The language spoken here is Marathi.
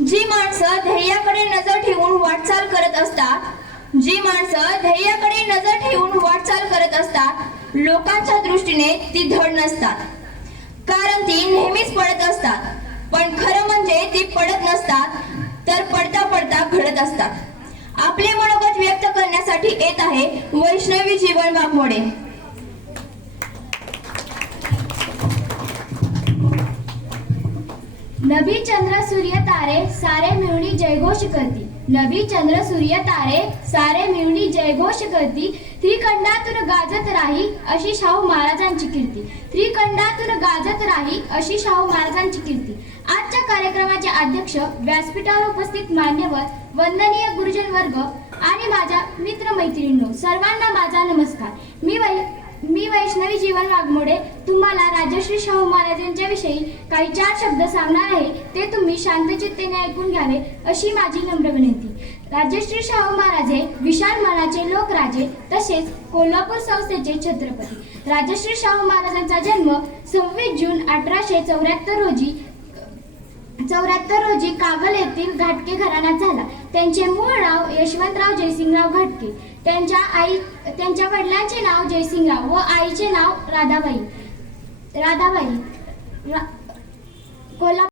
जी माणसं ध्येयाकडे नजर ठेवून वाटचाल करत असतात जी माणसं ध्येयाकडे नजर ठेवून वाटचाल करत असतात लोकांच्या दृष्टीने ती धड नसतात. कारण ती नेहमीच पडत असतात. पण खरं म्हणजे ती पडत नसतात तर पडता पडता घडत असतात. आपले मनोगत व्यक्त करण्यासाठी येत आहे वैष्णवी जीवन वाघमोडे. नभी चंद्र सूर्य तारे सारे मिळून जयघोष करती नभी चंद्र सूर्य तारे सारे मिळून जयघोष करती त्रिखंडातून गाजत राही अशी शाहू महाराजांची कीर्ती. त्रिखंडातून गाजत राही अशी शाहू महाराजांची कीर्ती. आजच्या कार्यक्रमाचे अध्यक्ष व्यासपीठावर उपस्थित मान्यवर वंदनीय गुरुजन वर्ग आणि माझ्या मित्रमैत्रिणींनो सर्वांना माझा नमस्कार. मी वै मी वैष्णवी जीवन वाघमोडे. तुम्हाला राजश्री शाहू महाराज यांच्याविषयी काही चार शब्द सांगणार आहे. ते तुम्ही शांतचित्तेने ऐकून घ्यावे अशी माझी नम्र विनंती. राजश्री शाहू महाराज हे विशाल मनाचे लोकराजे तसेच कोल्हापूर संस्थेचे छत्रपती. राजश्री शाहू महाराजांचा जन्म सव्वीस जून अठराशे चौऱ्याहत्तर रोजी चौऱ्याहत्तर रोजी कागल येथील घाटके घराण्यात झाला. त्यांचे मूळ नाव यशवंतराव जयसिंगराव घाटके. त्यांच्या आई त्यांच्या वडिलांचे नाव जयसिंगराव व आईचे नाव राधाबाई. राधाबाई. रा, कोल्हा